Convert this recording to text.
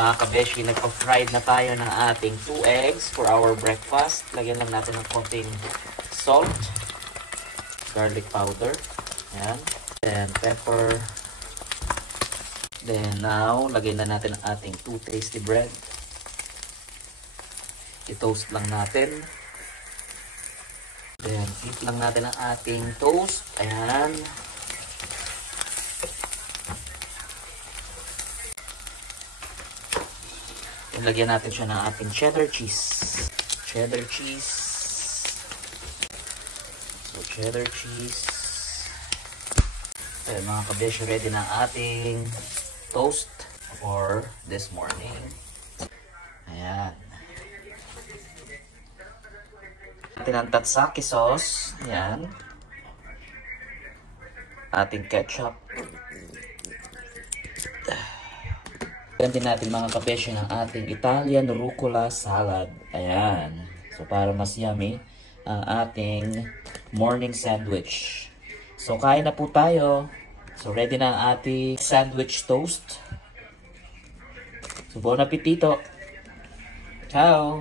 mga kabeshi, nagpa-fried na tayo ng ating 2 eggs for our breakfast. Lagyan lang natin ng konting salt, garlic powder, ayan, and pepper. Then now, lagyan na natin ang ating 2 tasty bread. I-toast lang natin. Then flip lang natin ang ating toast. Ayan. Lagyan natin siya ng ating cheddar cheese. Cheddar cheese. So, cheddar cheese. Ayan mga kabesh, ready na ating toast for this morning. Ayan. Atin ang tatsaki sauce. Ayan. Ating ketchup. Ganyan din natin mga kabesh ng ating Italian rucola salad. Ayan. So para mas yummy ang ating morning sandwich. So kain na po tayo. So ready na ang ating sandwich toast. So buon appetito. Ciao!